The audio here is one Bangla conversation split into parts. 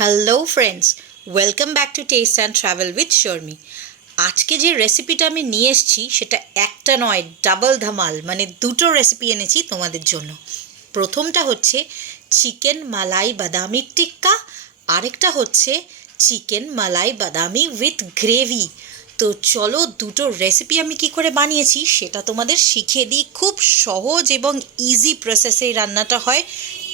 Hello friends, welcome back to test and travel with Sharmi. আজকে যে রেসিপিটা আমি নিয়ে এসেছি সেটা একটা নয়, ডাবল ধামাল, মানে দুটো রেসিপি এনেছি তোমাদের জন্য। প্রথমটা হচ্ছে চিকেন মালাই বাদামি টিক্কা, আরেকটা হচ্ছে চিকেন মালাই বাদামি উইথ গ্রেভি। তো চলো দুটো রেসিপি আমি কি করে বানিয়েছি সেটা তোমাদের শিখিয়ে দিই। খুব সহজ এবং ইজি প্রসেসে এই রান্নাটা হয়।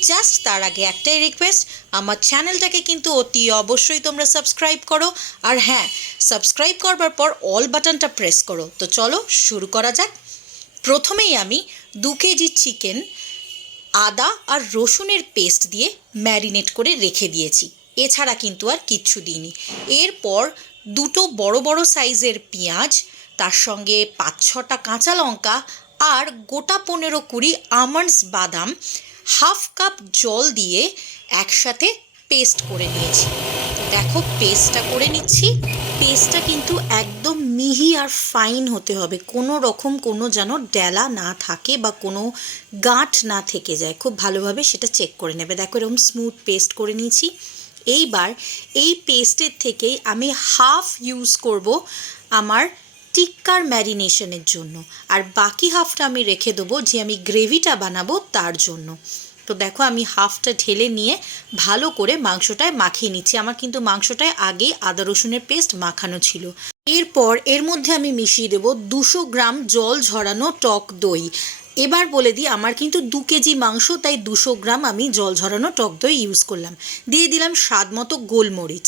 জাস্ট তার আগে একটাই রিকোয়েস্ট, আমার চ্যানেলটাকে কিন্তু অতি অবশ্যই তোমরা সাবস্ক্রাইব করো। আর হ্যাঁ, সাবস্ক্রাইব করবার পর অল বাটনটা প্রেস করো। তো চলো শুরু করা যাক। প্রথমেই আমি 2 কেজি চিকেন আদা আর রসুনের পেস্ট দিয়ে ম্যারিনেট করে রেখে দিয়েছি, এছাড়া কিন্তু আর কিচ্ছু দিইনি। এরপর দুটো বড় বড় সাইজের পেঁয়াজ, তার সঙ্গে 5-6টা কাঁচা লঙ্কা আর গোটা 15-20 আমন্ডস বাদাম হাফ কাপ জল দিয়ে একসাথে পেস্ট করে নিয়েছি। দেখো পেস্টটা করে নিচ্ছি। পেস্টটা কিন্তু একদম মিহি আর ফাইন হতে হবে, কোনো রকম কোনো যেন ডেলা না থাকে বা কোনো গাঁঠ না থেকে যায়। খুব ভালোভাবে সেটা চেক করে নেবে। দেখো এরকম স্মুথ পেস্ট করে নিয়েছি। এইবার এই পেস্টের থেকেই আমি হাফ ইউজ করব আমার টিক্কার ম্যারিনেশনের জন্য, আর বাকি হাফটা আমি রেখে দেবো যে আমি গ্রেভিটা বানাবো তার জন্য। তো দেখো আমি হাফটা ঢেলে নিয়ে ভালো করে মাংসটায় মাখিয়ে নিচ্ছি। আমার কিন্তু মাংসটায় আগে আদা রসুনের পেস্ট মাখানো ছিল। এরপর এর মধ্যে আমি মিশিয়ে দেবো 200 গ্রাম জল ঝরানো টক দই। এবার বলে দিই, আমার কিন্তু 2 কেজি মাংস, তাই 200 গ্রাম আমি জল ঝরানো টক দই ইউজ করলাম। দিয়ে দিলাম স্বাদ মতো গোলমরিচ,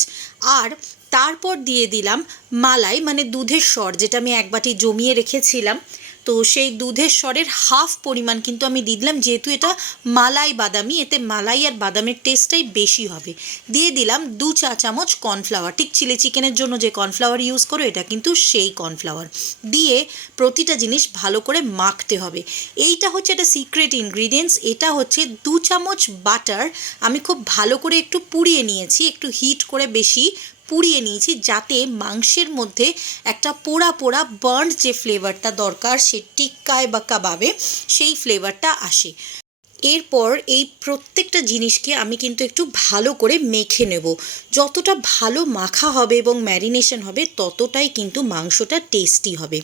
আর তারপর দিয়ে দিলাম মালাই, মানে দুধের সর, যেটা আমি এক বাটি জমিয়ে রেখেছিলাম। তো সেই দুধের সরের হাফ পরিমাণ কিন্তু আমি দিয়ে দিলাম, যেহেতু এটা মালাই বাদামি, এতে মালাই আর বাদামের টেস্টটাই বেশি হবে। দিয়ে দিলাম 2 চা চামচ কর্নফ্লাওয়ার, ঠিক চিলি চিকেনের জন্য যে কর্নফ্লাওয়ার ইউজ করো এটা কিন্তু সেই কর্নফ্লাওয়ার দিয়ে প্রতিটা জিনিস ভালো করে মাখতে হবে। এইটা হচ্ছে একটা সিক্রেট ইনগ্রিডিয়েন্টস। এটা হচ্ছে 2 চামচ বাটার আমি খুব ভালো করে একটু পুড়িয়ে নিয়েছি, একটু হিট করে বেশি পুড়িয়ে নিয়েছি, যাতে মাংসের মধ্যে একটা পোড়া পোড়া বার্ন্ড যে ফ্লেভারটা দরকার সে টিক্কায় বা কাবাবে, সেই ফ্লেভারটা আসে। এরপর এই প্রত্যেকটা জিনিসকে আমি কিন্তু একটু ভালো করে মেখে নেব। যতটা ভালো মাখা হবে এবং ম্যারিনেশন হবে ততটাই কিন্তু মাংসটা টেস্টি হবে।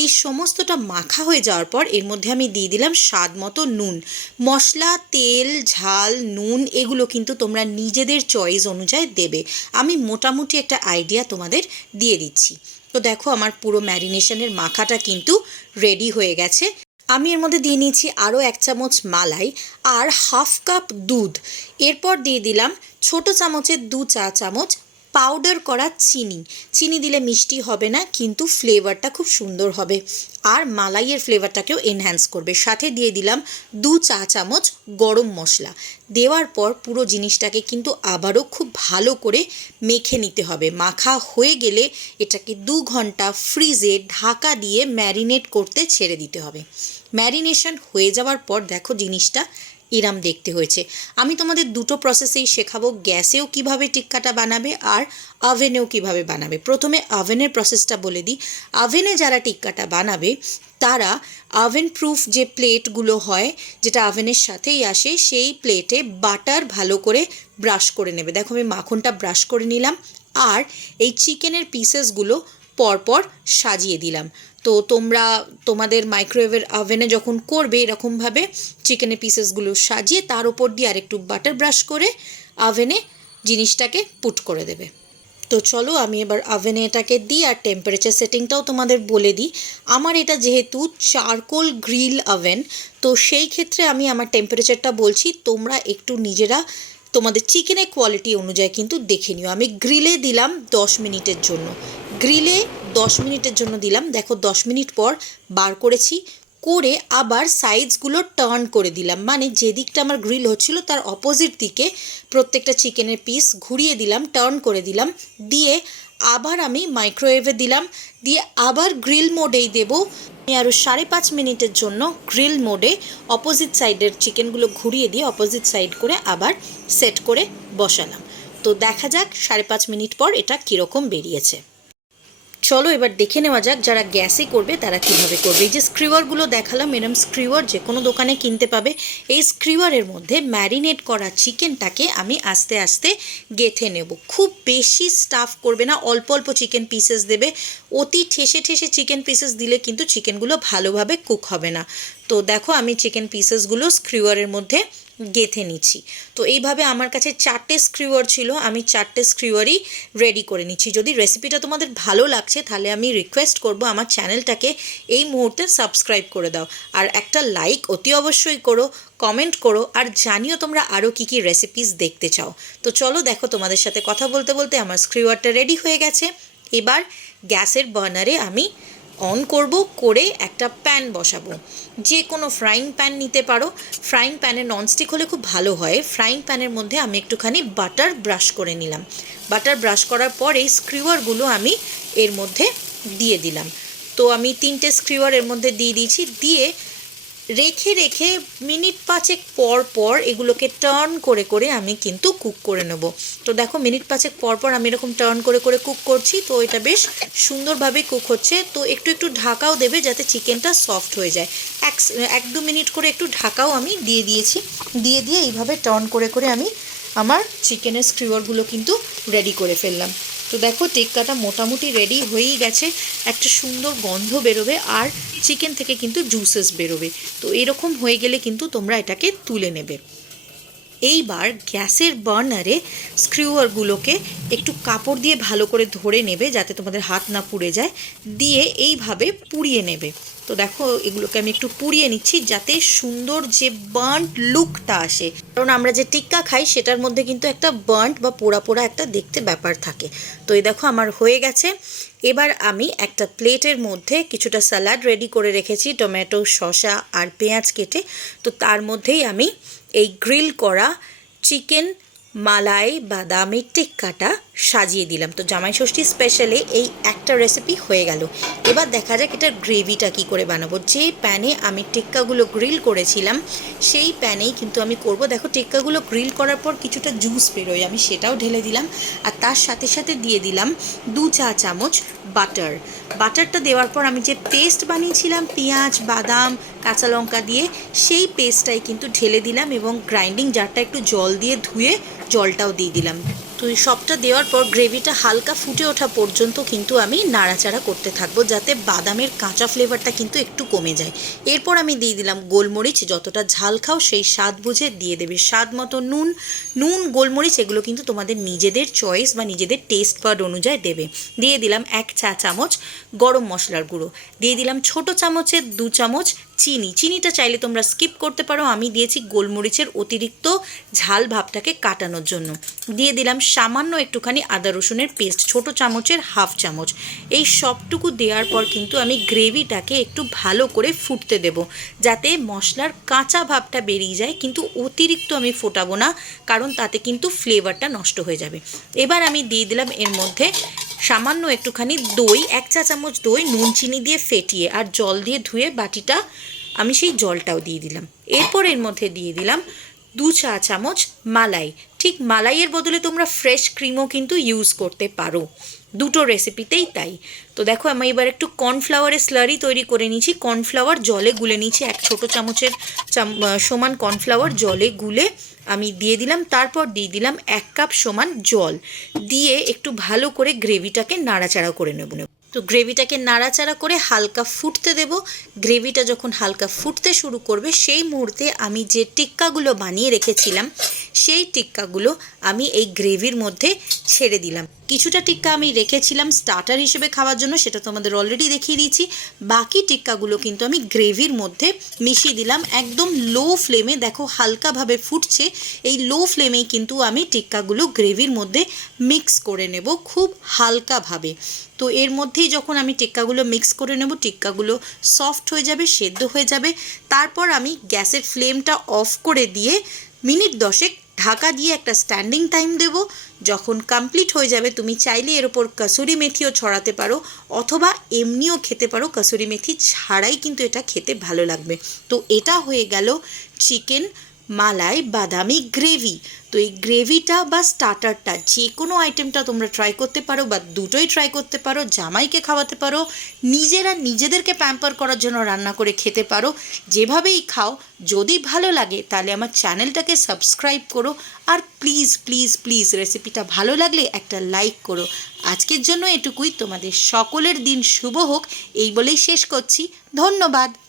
এই সমস্তটা মাখা হয়ে যাওয়ার পর এর মধ্যে আমি দিয়ে দিলাম স্বাদ মতো নুন। মশলা, তেল, ঝাল, নুন এগুলো কিন্তু তোমরা নিজেদের চয়েস অনুযায়ী দেবে। আমি মোটামুটি একটা আইডিয়া তোমাদের দিয়ে দিচ্ছি। তো দেখো আমার পুরো ম্যারিনেশনের মাখাটা কিন্তু রেডি হয়ে গেছে। আমি এর মধ্যে দিয়ে নিয়েছি আরও 1 চামচ মালাই আর হাফ কাপ দুধ। এরপর দিয়ে দিলাম ছোটো চামচের 2 চা চামচ পাউডার করা চিনি। চিনি দিলে মিষ্টি হবে না, কিন্তু ফ্লেভারটা খুব সুন্দর হবে আর মালাইয়ের ফ্লেভারটাকেও এনহ্যান্স করবে। সাথে দিয়ে দিলাম 2 চা চামচ গরম মশলা। দেওয়ার পর পুরো জিনিসটাকে কিন্তু আবারও খুব ভালো করে মেখে নিতে হবে। মাখা হয়ে গেলে এটাকে 2 ঘন্টা ফ্রিজে ঢাকা দিয়ে ম্যারিনেট করতে ছেড়ে দিতে হবে। ম্যারিনেশন হয়ে যাওয়ার পর দেখো জিনিসটা এরম দেখতে হয়েছে। আমি তোমাদের দুটো প্রসেসেই শেখাবো, গ্যাসেও কিভাবে টিক্কাটা বানাবে আর ওভেনেও কিভাবে বানাবে। প্রথমে ওভেনের প্রসেসটা বলে দিই। ওভেনে যারা টিক্কাটা বানাবে তারা ওভেন প্রুফ যে প্লেটগুলো হয়, যেটা ওভেনের সাথেই আসে, সেই প্লেটে বাটার ভালো করে ব্রাশ করে নেবে। দেখো আমি মাখনটা ব্রাশ করে নিলাম আর এই চিকেনের পিসেসগুলো পরপর সাজিয়ে দিলাম। তো তোমরা তোমাদের মাইক্রোওয়েভের ওভেনে যখন করবে এরকমভাবে চিকেনের পিসেসগুলো সাজিয়ে তার উপর দিয়ে আরেকটু বাটার ব্রাশ করে ওভেনে জিনিসটাকে পুট করে দেবে। তো চলো আমি এবার ওভেনে এটাকে দিই, আর টেম্পারেচার সেটিংটাও তোমাদের বলে দিই। আমার এটা যেহেতু চারকোল গ্রিল ওভেন, তো সেই ক্ষেত্রে আমি আমার টেম্পারেচারটা বলছি, তোমরা একটু নিজেরা তোমাদের চিকেনের কোয়ালিটি অনুযায়ী কিন্তু দেখে নিও। আমি গ্রিলে দিলাম 10 মিনিটের জন্য। গ্রিলে 10 মিনিটের জন্য দিলাম। দেখো 10 মিনিট পর বার করেছি, করে আবার সাইডসগুলো টার্ন করে দিলাম, মানে যে দিকটা আমার গ্রিল হচ্ছিল তার অপোজিট দিকে প্রত্যেকটা চিকেনের পিস ঘুরিয়ে দিলাম, টার্ন করে দিলাম। দিয়ে আবার আমি মাইক্রোওয়েভে দিলাম, দিয়ে আবার গ্রিল মোডেই দেবো। আমি আরও 5.5 মিনিটের জন্য গ্রিল মোডে অপোজিট সাইডের চিকেনগুলো ঘুরিয়ে দিয়ে অপোজিট সাইড করে আবার সেট করে বসালাম। তো দেখা যাক 5.5 মিনিট পর এটা কীরকম বেরিয়েছে। চলো এবার দেখে নেওয়া যাক যারা গ্যাসে করবে তারা কিভাবে করবে। এই যে স্ক্রিওয়ারগুলো দেখালাম, এরম স্ক্রিওয়ার যে কোনো দোকানে কিনতে পাবে। এই স্ক্রিওয়ারের মধ্যে ম্যারিনেট করা চিকেনটাকে আমি আস্তে আস্তে গেঁথে নেব। খুব বেশি স্টাফ করবে না, অল্প অল্প চিকেন পিসেস দেবে। অতি ঠেসে ঠেসে চিকেন পিসেস দিলে কিন্তু চিকেনগুলো ভালোভাবে কুক হবে না। তো দেখো আমি চিকেন পিসেসগুলো স্ক্রিওয়ারের মধ্যে গেঁথে নিচ্ছি। তো এইভাবে আমার কাছে 4টে স্ক্রিওয়ার ছিল, আমি 4টে স্ক্রিওয়ারই রেডি করে নিচ্ছি। যদি রেসিপিটা তোমাদের ভালো লাগছে তাহলে আমি রিকোয়েস্ট করব আমার চ্যানেলটাকে এই মুহূর্তে সাবস্ক্রাইব করে দাও, আর একটা লাইক অতি অবশ্যই করো, কমেন্ট করো, আর জানিও তোমরা আরও কী কী রেসিপিস দেখতে চাও। তো চলো দেখো তোমাদের সাথে কথা বলতে বলতে আমার স্ক্রিওয়ারটা রেডি হয়ে গেছে। এবার গ্যাসের বার্নারে আমি অন করব, করে একটা প্যান বসাবো। যে কোনো ফ্রাইং প্যান নিতে পারো, ফ্রাইং প্যানে ননস্টিক হলে খুব ভালো হয়। ফ্রাইং প্যানের মধ্যে আমি একটুখানি বাটার ব্রাশ করে নিলাম। বাটার ব্রাশ করার পর এই স্ক্রিওয়ারগুলো আমি এর মধ্যে দিয়ে দিলাম। তো আমি 3টে স্ক্রিওয়ার এর মধ্যে দিয়ে দিয়েছি। দিয়ে রেখে রেখে মিনিট 5 পর পর এগুলোকে টার্ন করে করে আমি কিন্তু কুক করে নেব। তো দেখো মিনিট 5 পর পর আমি এরকম টার্ন করে করে কুক করছি। তো এটা বেশ সুন্দরভাবে কুক হচ্ছে। তো একটু একটু ঢাকাও দেবে যাতে চিকেনটা সফট হয়ে যায়। 1-2 মিনিট করে একটু ঢাকাও আমি দিয়ে দিয়েছি। দিয়ে এইভাবে টার্ন করে করে আমি আমার চিকেনের স্ক্রিওয়ারগুলো কিন্তু রেডি করে ফেললাম। তো দেখো টিক্কাটা মোটামুটি রেডি হয়েই গেছে। একটা সুন্দর গন্ধ বেরোবে আর চিকেন থেকে কিন্তু জুসেস বেরোবে। তো এরকম হয়ে গেলে কিন্তু তোমরা এটাকে তুলে নেবে। এইবার গ্যাসের বার্নারে স্ক্রিওয়ারগুলোকে একটু কাপড় দিয়ে ভালো করে ধরে নেবে যাতে তোমাদের হাত না পুড়ে যায়। দিয়ে এইভাবে পুড়িয়ে নেবে। তো দেখো এগুলোকে আমি একটু পুড়িয়ে নিচ্ছি যাতে সুন্দর যে বার্ন্ট লুকটা আসে। কারণ আমরা যে টিক্কা খাই সেটার মধ্যে কিন্তু একটা বার্ন্ট বা পোড়া পোড়া একটা দেখতে ব্যাপার থাকে। তো এই দেখো আমার হয়ে গেছে। এবার আমি একটা প্লেটের মধ্যে কিছুটা স্যালাড রেডি করে রেখেছি, টমেটো, শসা আর পেঁয়াজ কেটে। তো তার মধ্যেই আমি এই গ্রিল করা চিকেন মালাই বাদামি টিক্কাটা সাজিয়ে দিলাম। তো জামাই ষষ্ঠী স্পেশালে এই একটা রেসিপি হয়ে গেল। এবার দেখা যাক এটার গ্রেভিটা কী করে বানাবো। যে প্যানে আমি টিক্কাগুলো গ্রিল করেছিলাম সেই প্যানেই কিন্তু আমি করব। দেখো টিক্কাগুলো গ্রিল করার পর কিছুটা জুস বেরোয়, আমি সেটাও ঢেলে দিলাম। আর তার সাথে সাথে দিয়ে দিলাম 2 চা চামচ বাটার। বাটারটা দেওয়ার পর আমি যে পেস্ট বানিয়েছিলাম পেঁয়াজ, বাদাম, কাঁচা লঙ্কা দিয়ে, সেই পেস্টটাই কিন্তু ঢেলে দিলাম এবং গ্রাইন্ডিং জারটা একটু জল দিয়ে ধুয়ে জলটাও দিয়ে দিলাম। তো এই সবটা দেওয়ার পর গ্রেভিটা হালকা ফুটে ওঠা পর্যন্ত কিন্তু আমি নাড়াচাড়া করতে থাকবো যাতে বাদামের কাঁচা ফ্লেভারটা কিন্তু একটু কমে যায়। এরপর আমি দিয়ে দিলাম গোলমরিচ, যতটা ঝাল খাও সেই স্বাদ বুঝে দিয়ে দেবে। স্বাদ মতো নুন গোলমরিচ এগুলো কিন্তু তোমাদের নিজেদের চয়েস বা নিজেদের টেস্ট বাড অনুযায়ী দেবে। দিয়ে দিলাম 1 চা চামচ গরম মশলার গুঁড়ো। দিয়ে দিলাম ছোটো চামচের 2 চামচ চিনিটা চাইলে তোমরা স্কিপ করতে পারো, আমি দিয়েছি গোলমরিচের অতিরিক্ত ঝাল ভাবটাকে কাটানোর জন্য। দিয়ে দিলাম সামান্য একটুখানি আদা রসুনের পেস্ট, ছোটো চামচের 1/2 চামচ। এই সবটুকু দেওয়ার পর কিন্তু আমি গ্রেভিটাকে একটু ভালো করে ফুটতে দেব যাতে মশলার কাঁচা ভাবটা বেরিয়ে যায়, কিন্তু অতিরিক্ত আমি ফোটাবো না কারণ তাতে কিন্তু ফ্লেভারটা নষ্ট হয়ে যাবে। এবার আমি দিয়ে দিলাম এর মধ্যে সামান্য একটুখানি দই, 1 চা চামচ দই নুন চিনি দিয়ে ফেটিয়ে আর জল দিয়ে ধুয়ে বাটিটা আমি সেই জলটাও দিয়ে দিলাম। এরপর এর মধ্যে দিয়ে দিলাম 2 চা চামচ মালাই। ঠিক মালাইয়ের বদলে তোমরা ফ্রেশ ক্রিমও কিন্তু ইউজ করতে পারো, দুটো রেসিপিতেই তাই। তো দেখো আমি এবার একটু কর্নফ্লাওয়ারের স্লারি তৈরি করে নিয়েছি। কর্নফ্লাওয়ার জলে গুলে নিয়েছি, 1 ছোটো চামচের সমান কর্নফ্লাওয়ার জলে গুলে আমি দিয়ে দিলাম। তারপর দিয়ে দিলাম 1 কাপ সমান জল দিয়ে একটু ভালো করে গ্রেভিটাকে নাড়াচাড়া করে নেব। তো গ্রেভিটাকে নাড়াচাড়া করে হালকা ফুটতে দেব। গ্রেভিটা যখন হালকা ফুটতে শুরু করবে সেই মুহূর্তে আমি যে টিক্কাগুলো বানিয়ে রেখেছিলাম সেই টিক্কাগুলো আমি এই গ্রেভির মধ্যে ছেড়ে দিলাম। কিছুটা টিক্কা আমি রেখেছিলাম স্টার্টার হিসেবে খাওয়ার জন্য, সেটা তোমাদের অলরেডি দেখিয়ে দিয়েছি। বাকি টিক্কাগুলো কিন্তু আমি গ্রেভির মধ্যে মিশিয়ে দিলাম একদম লো ফ্লেমে। দেখো হালকাভাবে ফুটছে, এই লো ফ্লেমেই কিন্তু আমি টিক্কাগুলো গ্রেভির মধ্যে মিক্স করে নেব খুব হালকাভাবে। তো এর মধ্যেই যখন আমি টিক্কাগুলো মিক্স করে নেব টিক্কাগুলো সফট হয়ে যাবে, সেদ্ধ হয়ে যাবে। তারপর আমি গ্যাসের ফ্লেমটা অফ করে দিয়ে মিনিট 10 ঢাকা দিয়ে একটা স্ট্যান্ডিং টাইম দেব। যখন কমপ্লিট হয়ে যাবে তুমি চাইলে এর ওপর কসুরি মেথিও ছড়াতে পারো অথবা এমনিও খেতে পারো, কসুরি মেথি ছাড়াই কিন্তু এটা খেতে ভালো লাগবে। তো এটা হয়ে গেল চিকেন মালাই বাদামি গ্রেভি। তো এই গ্রেভিটা বা স্টার্টারটা যে কোনো আইটেমটা তোমরা ট্রাই করতে পারো বা দুটোই ট্রাই করতে পারো, জামাইকে খাওয়াতে পারো, নিজেরা নিজেদেরকে প্যাম্পার করার জন্য রান্না করে খেতে পারো, যেভাবেই খাও। যদি ভালো লাগে তাহলে আমার চ্যানেলটাকে সাবস্ক্রাইব করো, আর প্লিজ প্লিজ প্লিজ রেসিপিটা ভালো লাগলে একটা লাইক করো। আজকের জন্য এটুকুই। তোমাদের সকলের দিন শুভ হোক এই বলেই শেষ করছি। ধন্যবাদ।